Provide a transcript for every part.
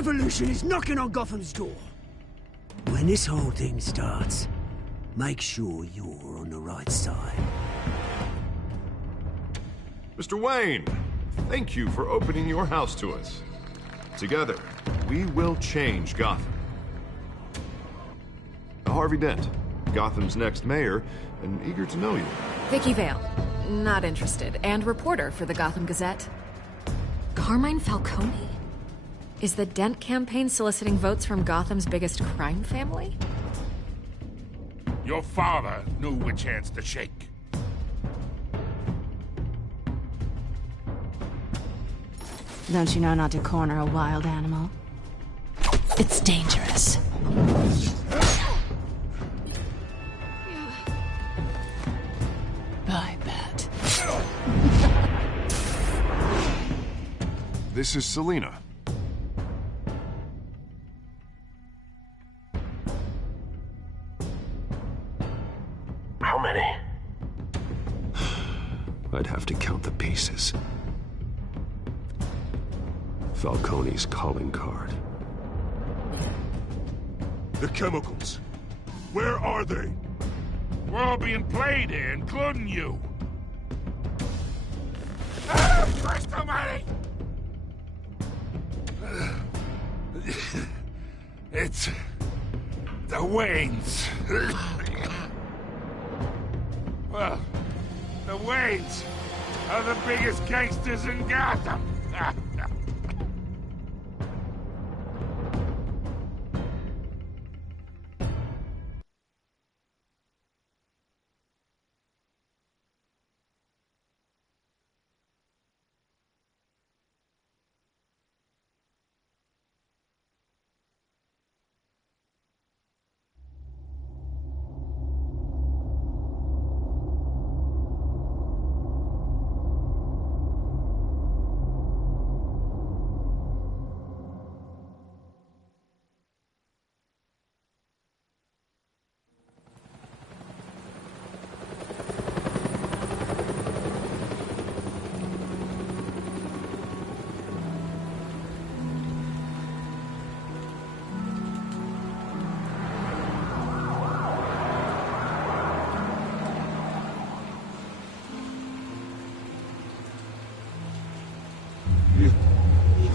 revolution is knocking on Gotham's door. When this whole thing starts, make sure you're on the right side. Mr. Wayne, thank you for opening your house to us. Together, we will change Gotham. Harvey Dent, Gotham's next mayor, and eager to know you. Vicky Vale, not interested, and reporter for the Gotham Gazette. Carmine Falcone? Is the Dent campaign soliciting votes from Gotham's biggest crime family? Your father knew which hands to shake. Don't you know not to corner a wild animal? It's dangerous. I bet. This is Selina. How many? I'd have to count the pieces. Falcone's calling card. The chemicals. Where are they? We're all being played here, including you. Ah, Christ almighty! It's the Waynes. Well, the Waynes are the biggest gangsters in Gotham.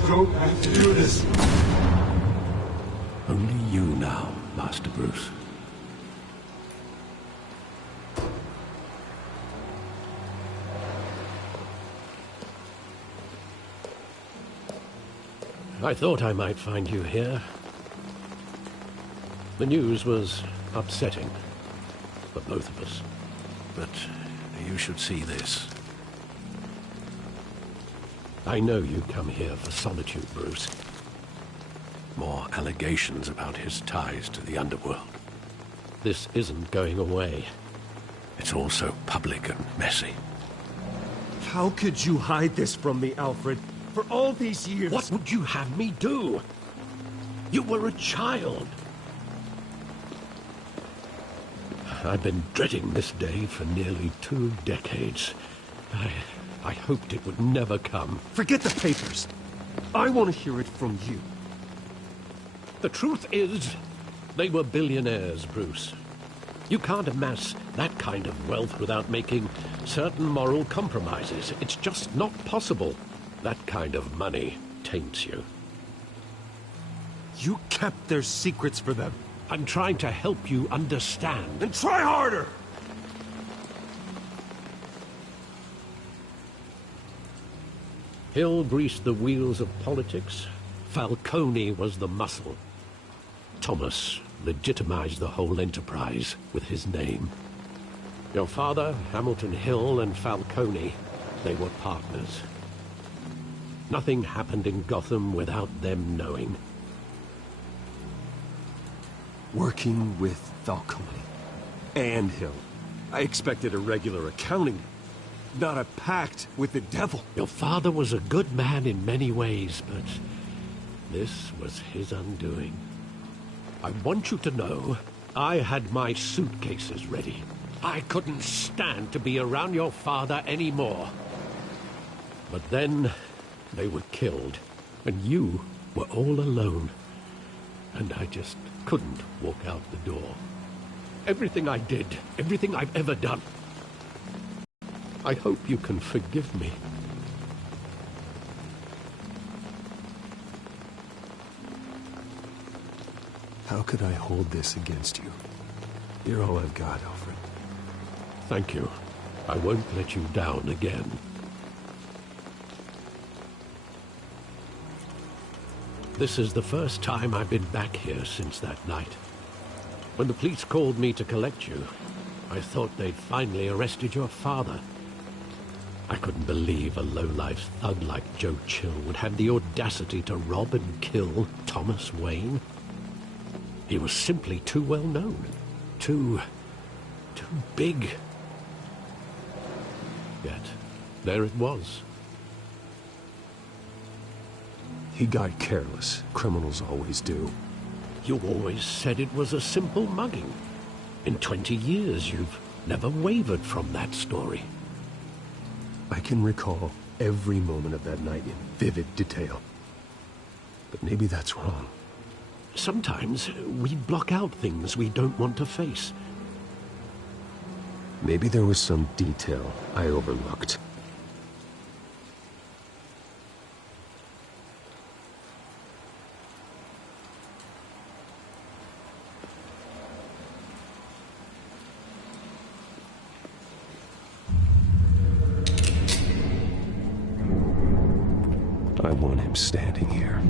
Don't have to do this. Only you now, Master Bruce. I thought I might find you here. The news was upsetting for both of us. But you should see this. I know you come here for solitude, Bruce. More allegations about his ties to the underworld. This isn't going away. It's all so public and messy. How could you hide this from me, Alfred? For all these years... What would you have me do? You were a child. I've been dreading this day for nearly 2 decades. I hoped it would never come. Forget the papers. I want to hear it from you. The truth is, they were billionaires, Bruce. You can't amass that kind of wealth without making certain moral compromises. It's just not possible. That kind of money taints you. You kept their secrets for them. I'm trying to help you understand. Then try harder! Hill greased the wheels of politics. Falcone was the muscle. Thomas legitimized the whole enterprise with his name. Your father, Hamilton Hill, and Falcone, they were partners. Nothing happened in Gotham without them knowing. Working with Falcone and Hill. I expected a regular accounting, not a pact with the devil. Your father was a good man in many ways, but this was his undoing. I want you to know, I had my suitcases ready. I couldn't stand to be around your father anymore. But then, they were killed, and you were all alone, and I just couldn't walk out the door. Everything I did, everything I've ever done. I hope you can forgive me. How could I hold this against you? You're all I've got, Alfred. Thank you. I won't let you down again. This is the first time I've been back here since that night. When the police called me to collect you, I thought they'd finally arrested your father. I couldn't believe a low-life thug like Joe Chill would have the audacity to rob and kill Thomas Wayne. He was simply too well known. Too big. Yet, there it was. He got careless. Criminals always do. You always said it was a simple mugging. In 20 years, you've never wavered from that story. I can recall every moment of that night in vivid detail. But maybe that's wrong. Sometimes we block out things we don't want to face. Maybe there was some detail I overlooked. I want him standing here,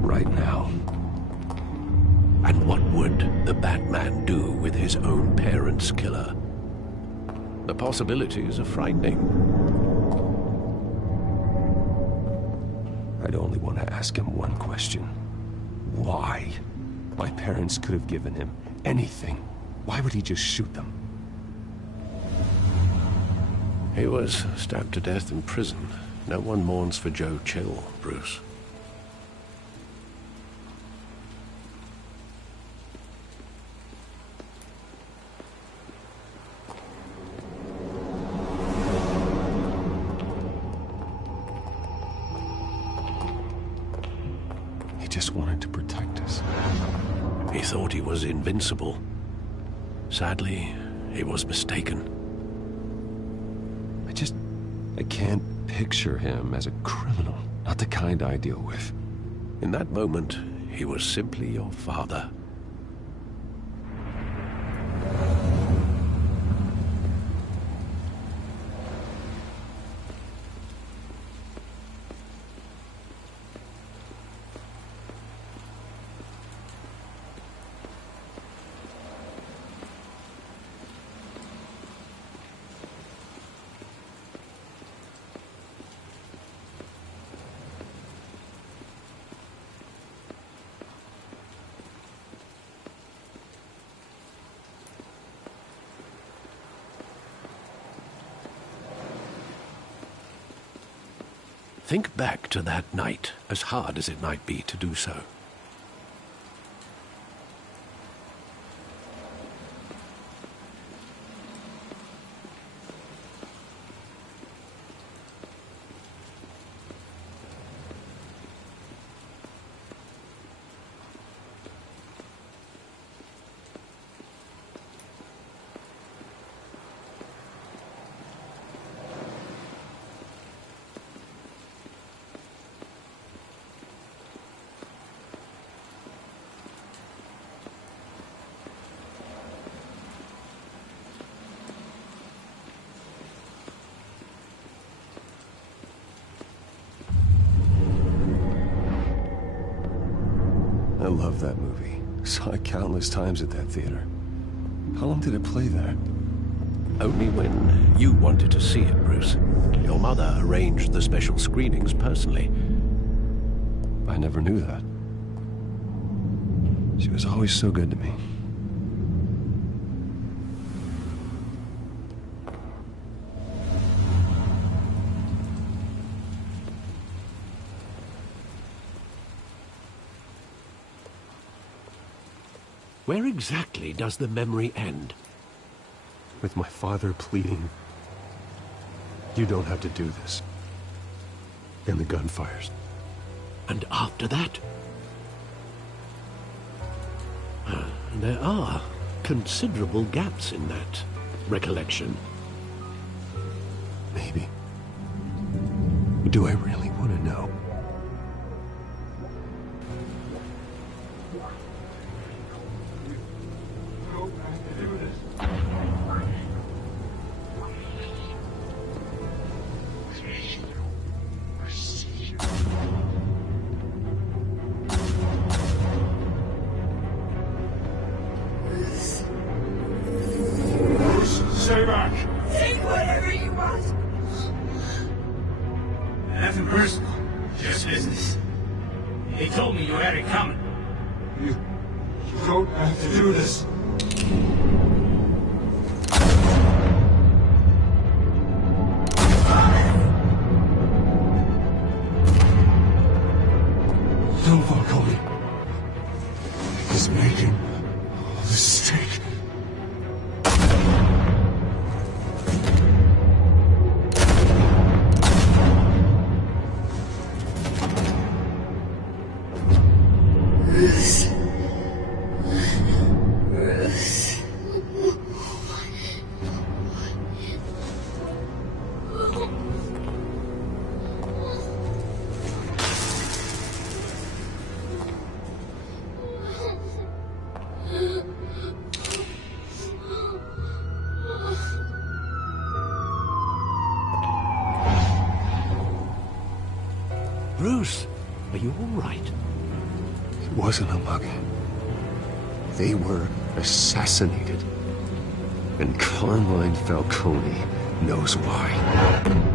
right now. And what would the Batman do with his own parents' killer? The possibilities are frightening. I'd only want to ask him one question. Why? My parents could have given him anything. Why would he just shoot them? He was stabbed to death in prison. No one mourns for Joe Chill, Bruce. He just wanted to protect us. He thought he was invincible. Sadly, he was mistaken. I can't picture him as a criminal. Not the kind I deal with. In that moment, he was simply your father. Think back to that night, as hard as it might be to do so. I love that movie. Saw it countless times at that theater. How long did it play there? Only when you wanted to see it, Bruce. Your mother arranged the special screenings personally. I never knew that. She was always so good to me. Where exactly does the memory end? With my father pleading, "You don't have to do this." And the gunfires. And after that? There are considerable gaps in that recollection. Maybe. Do I really want to know? Stay back! Take whatever you want. Nothing personal, just business. He told me you had it coming. You don't have to do this. No, Falcone. He's making a mistake. Bruce, are you all right? It wasn't a mugging. They were assassinated. And Carmine Falcone knows why.